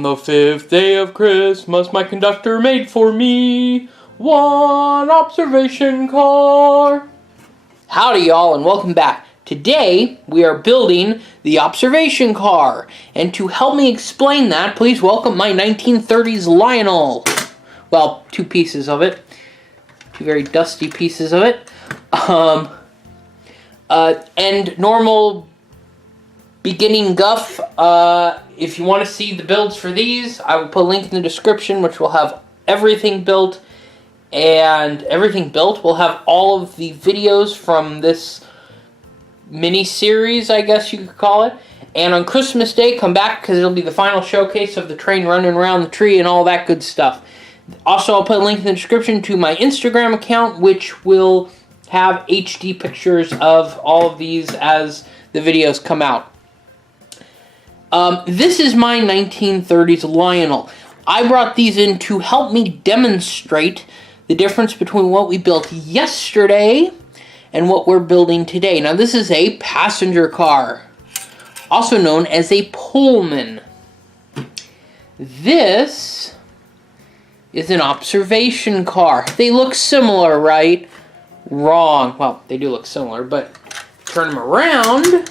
On the 5th day of Christmas, my conductor made for me one observation car. Howdy y'all, and welcome back. Today we are building the observation car, and to help me explain that, please welcome my 1930s Lionel. Well, two pieces of it, two very dusty pieces of it, and normal beginning guff. If you want to see the builds for these, I will put a link in the description, which will have everything built, and everything built will have all of the videos from this mini-series, I guess you could call it. And on Christmas Day, come back, because it'll be the final showcase of the train running around the tree and all that good stuff. Also, I'll put a link in the description to my Instagram account, which will have HD pictures of all of these as the videos come out. This is my 1930s Lionel. I brought these in to help me demonstrate the difference between what we built yesterday and what we're building today. Now, this is a passenger car, also known as a Pullman. This is an observation car. They look similar, right? Wrong. Well, they do look similar, but turn them around,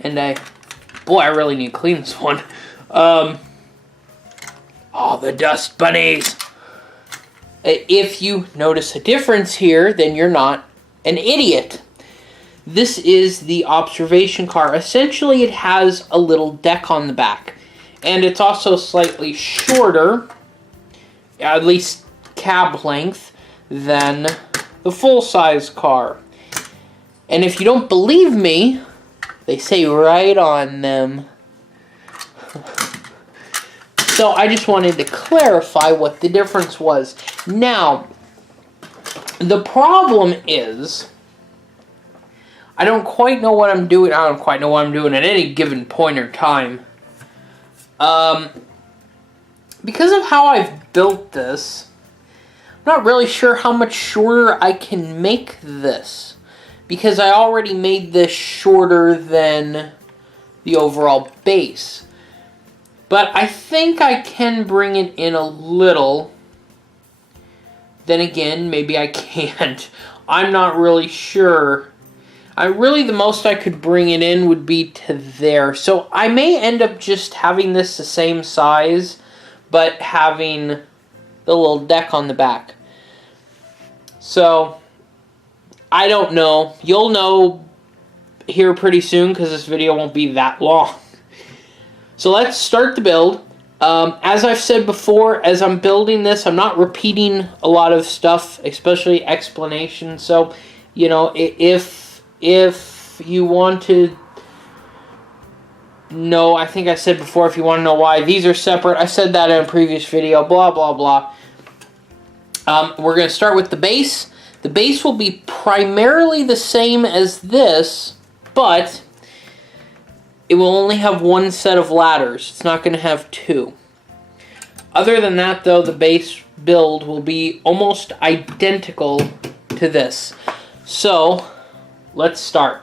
and boy, I really need to clean this one. Oh, the dust bunnies. If you notice a difference here, then you're not an idiot. This is the observation car. Essentially, it has a little deck on the back. And it's also slightly shorter, at least cab length, than the full-size car. And if you don't believe me, they say right on them. So I just wanted to clarify what the difference was. Now, the problem is, I don't quite know what I'm doing. I don't quite know what I'm doing at any given point or time. Because of how I've built this, I'm not really sure how much shorter I can make this, because I already made this shorter than the overall base. But I think I can bring it in a little. Then again, maybe I can't. I'm not really sure. The most I could bring it in would be to there. So I may end up just having this the same size, but having the little deck on the back. So, I don't know. You'll know here pretty soon, because this video won't be that long. So let's start the build. As I've said before, as I'm building this, I'm not repeating a lot of stuff, especially explanation. So, you know, if you want to know, I think I said before, if you want to know why these are separate, I said that in a previous video, blah, blah, blah. We're going to start with the base. The base will be primarily the same as this, but it will only have one set of ladders. It's not going to have two. Other than that, though, the base build will be almost identical to this. So, let's start.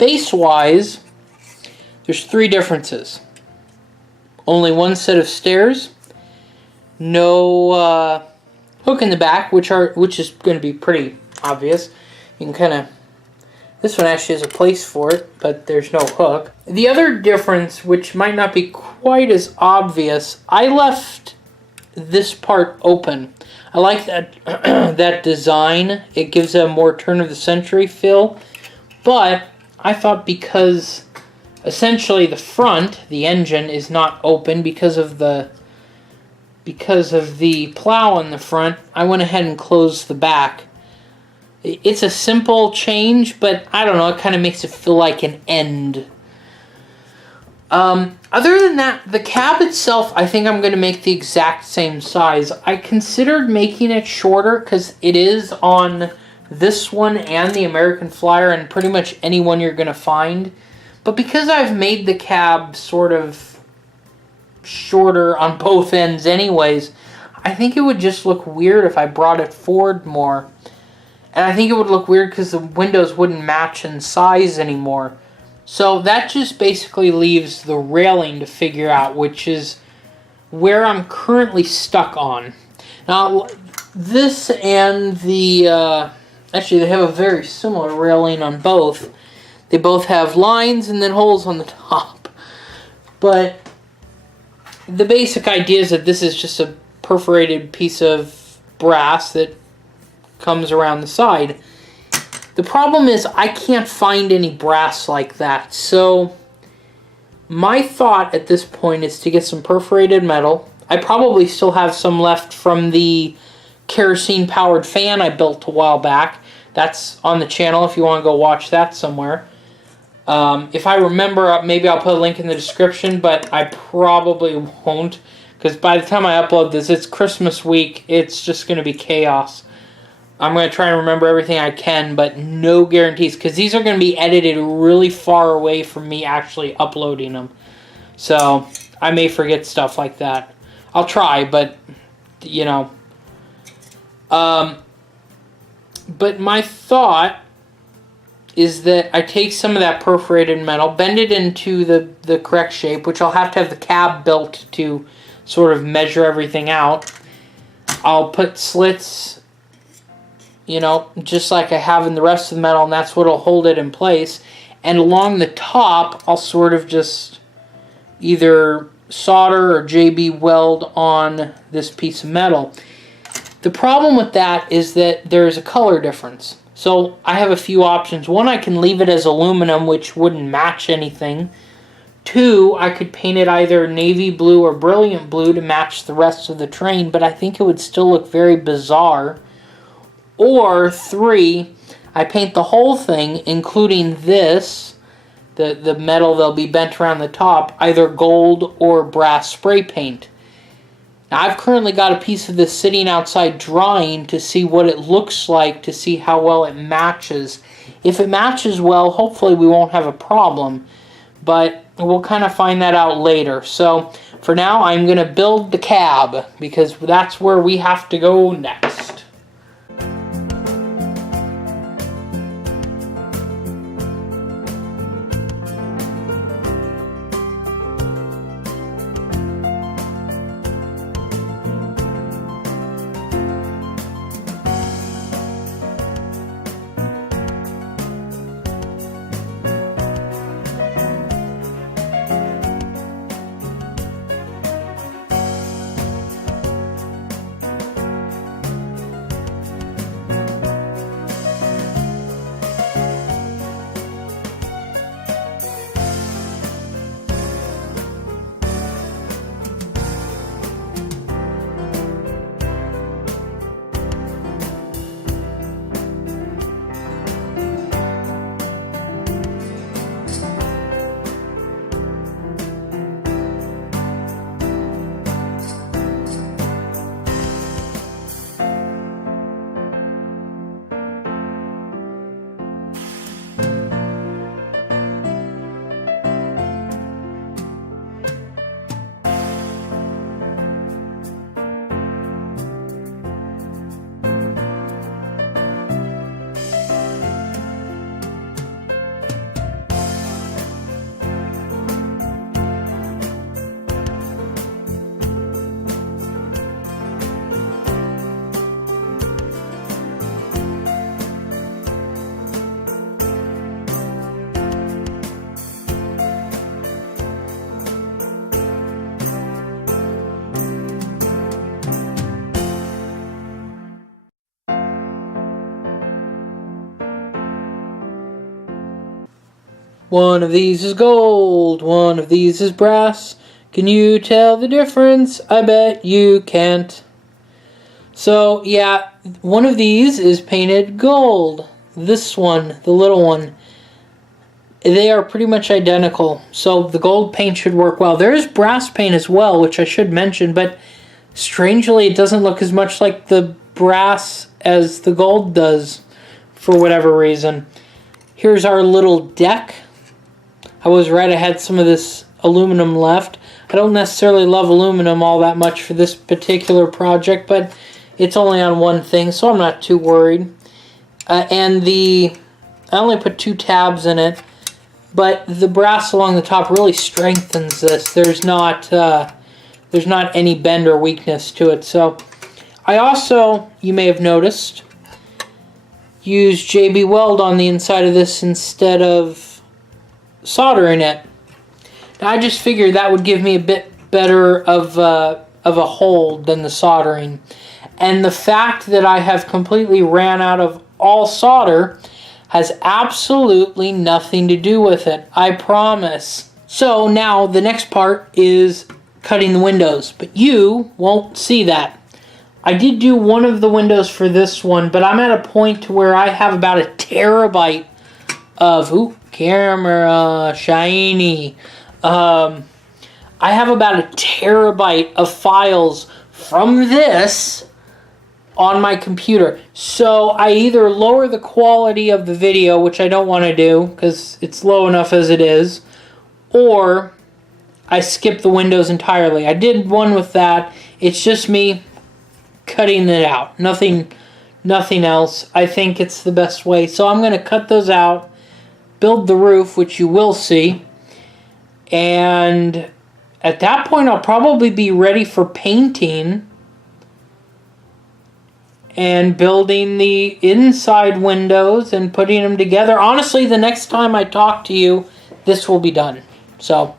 Base-wise, there's 3 differences. Only one set of stairs, no hook in the back, which is going to be pretty obvious. You can kind of, this one actually has a place for it, but there's no hook. The other difference, which might not be quite as obvious, I left this part open. I like that that design. It gives a more turn of the century feel, but I thought because essentially the front, the engine, is not open because of the plow in the front, I went ahead and closed the back. It's a simple change, but I don't know, it kind of makes it feel like an end. Other than that, the cab itself, I think I'm going to make the exact same size. I considered making it shorter because it is on this one and the American Flyer and pretty much any one you're going to find. But because I've made the cab sort of shorter on both ends anyways, I think it would just look weird if I brought it forward more. And I think it would look weird because the windows wouldn't match in size anymore. So that just basically leaves the railing to figure out, which is where I'm currently stuck on. Now, this and the... actually, they have a very similar railing on both. They both have lines and then holes on the top. But the basic idea is that this is just a perforated piece of brass that comes around the side. The problem is I can't find any brass like that. So my thought at this point is to get some perforated metal. I probably still have some left from the kerosene powered fan I built a while back. That's on the channel if you want to go watch that somewhere. If I remember, maybe I'll put a link in the description, but I probably won't, because by the time I upload this, it's Christmas week. It's just going to be chaos. I'm going to try and remember everything I can, but no guarantees, because these are going to be edited really far away from me actually uploading them. So I may forget stuff like that. I'll try, but, you know. But my thought is that I take some of that perforated metal, bend it into the correct shape, which I'll have to have the cab built to sort of measure everything out. I'll put slits, you know, just like I have in the rest of the metal, and that's what'll hold it in place. And along the top, I'll sort of just either solder or JB weld on this piece of metal. The problem with that is that there's a color difference. So I have a few options. One, I can leave it as aluminum, which wouldn't match anything. 2, I could paint it either navy blue or brilliant blue to match the rest of the train, but I think it would still look very bizarre. Or 3, I paint the whole thing, including this, the metal that'll be bent around the top, either gold or brass spray paint. Now, I've currently got a piece of this sitting outside drying to see what it looks like, to see how well it matches. If it matches well, hopefully we won't have a problem, but we'll kind of find that out later. So for now, I'm going to build the cab, because that's where we have to go next. One of these is gold, one of these is brass. Can you tell the difference? I bet you can't. So, yeah, one of these is painted gold. This one, the little one, they are pretty much identical. So the gold paint should work well. There is brass paint as well, which I should mention, but strangely it doesn't look as much like the brass as the gold does for whatever reason. Here's our little deck. I was right, I had some of this aluminum left. I don't necessarily love aluminum all that much for this particular project, but it's only on one thing, so I'm not too worried. I only put 2 tabs in it, but the brass along the top really strengthens this. There's not any bend or weakness to it. So I also, you may have noticed, use JB Weld on the inside of this instead of soldering it. Now, I just figured that would give me a bit better of a hold than the soldering. And the fact that I have completely ran out of all solder has absolutely nothing to do with it, I promise. So now the next part is cutting the windows, but you won't see that. I did do one of the windows for this one, but I'm at a point to where I have about a terabyte of, ooh, camera, shiny. I have about a terabyte of files from this on my computer. So I either lower the quality of the video, which I don't want to do because it's low enough as it is, or I skip the windows entirely. I did one with that. It's just me cutting it out. Nothing else. I think it's the best way. So I'm going to cut those out, build the roof, which you will see, and at that point I'll probably be ready for painting and building the inside windows and putting them together. Honestly, the next time I talk to you, this will be done. So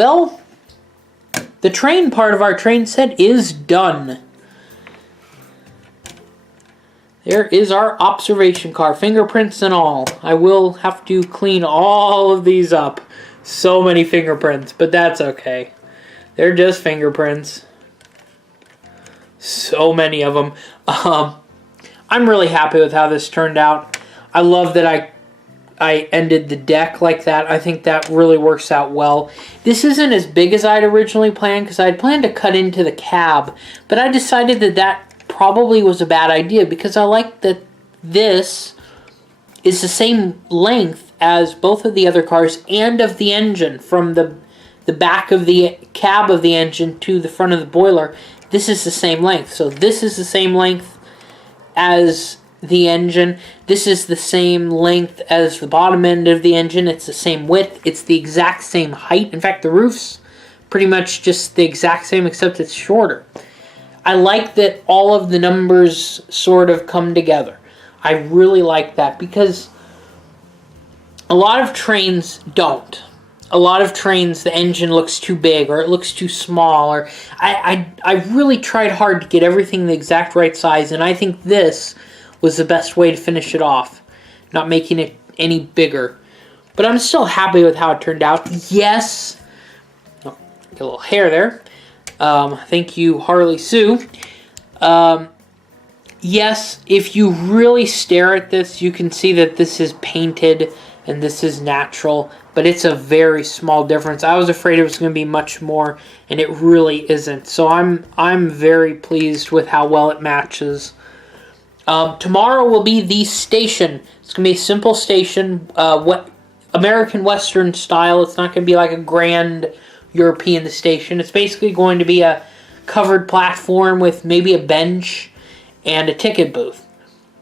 well, the train part of our train set is done. There is our observation car, fingerprints and all. I will have to clean all of these up. So many fingerprints, but that's okay. They're just fingerprints. So many of them. I'm really happy with how this turned out. I love that I ended the deck like that. I think that really works out well. This isn't as big as I'd originally planned because I'd planned to cut into the cab, but I decided that probably was a bad idea because I like that this is the same length as both of the other cars and of the engine, from the back of the cab of the engine to the front of the boiler. This is the same length. So this is the same length as the engine. This is the same length as the bottom end of the engine. It's the same width. It's the exact same height. In fact, the roof's pretty much just the exact same, except it's shorter. I like that all of the numbers sort of come together. I really like that because a lot of trains don't. A lot of trains, the engine looks too big or it looks too small. Or I really tried hard to get everything the exact right size, and I think this was the best way to finish it off, not making it any bigger. But I'm still happy with how it turned out. Yes, oh, get a little hair there. Thank you, Harley Sue. Yes, if you really stare at this, you can see that this is painted and this is natural, but it's a very small difference. I was afraid it was going to be much more, and it really isn't. So I'm very pleased with how well it matches. Tomorrow will be the station. It's going to be a simple station, American Western style. It's not going to be like a grand European station. It's basically going to be a covered platform with maybe a bench and a ticket booth.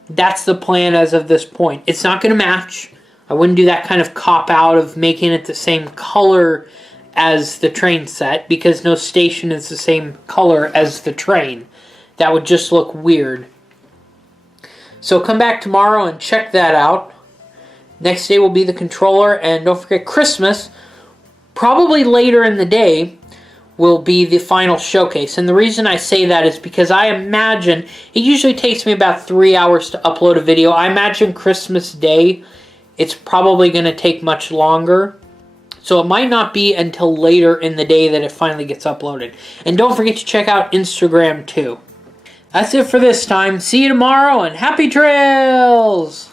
That's the plan as of this point. It's not going to match. I wouldn't do that kind of cop-out of making it the same color as the train set, because no station is the same color as the train. That would just look weird. So come back tomorrow and check that out. Next day will be the controller, and don't forget Christmas, probably later in the day, will be the final showcase. And the reason I say that is because I imagine, it usually takes me about 3 hours to upload a video. I imagine Christmas Day, it's probably going to take much longer. So it might not be until later in the day that it finally gets uploaded. And don't forget to check out Instagram too. That's it for this time. See you tomorrow, and happy trails!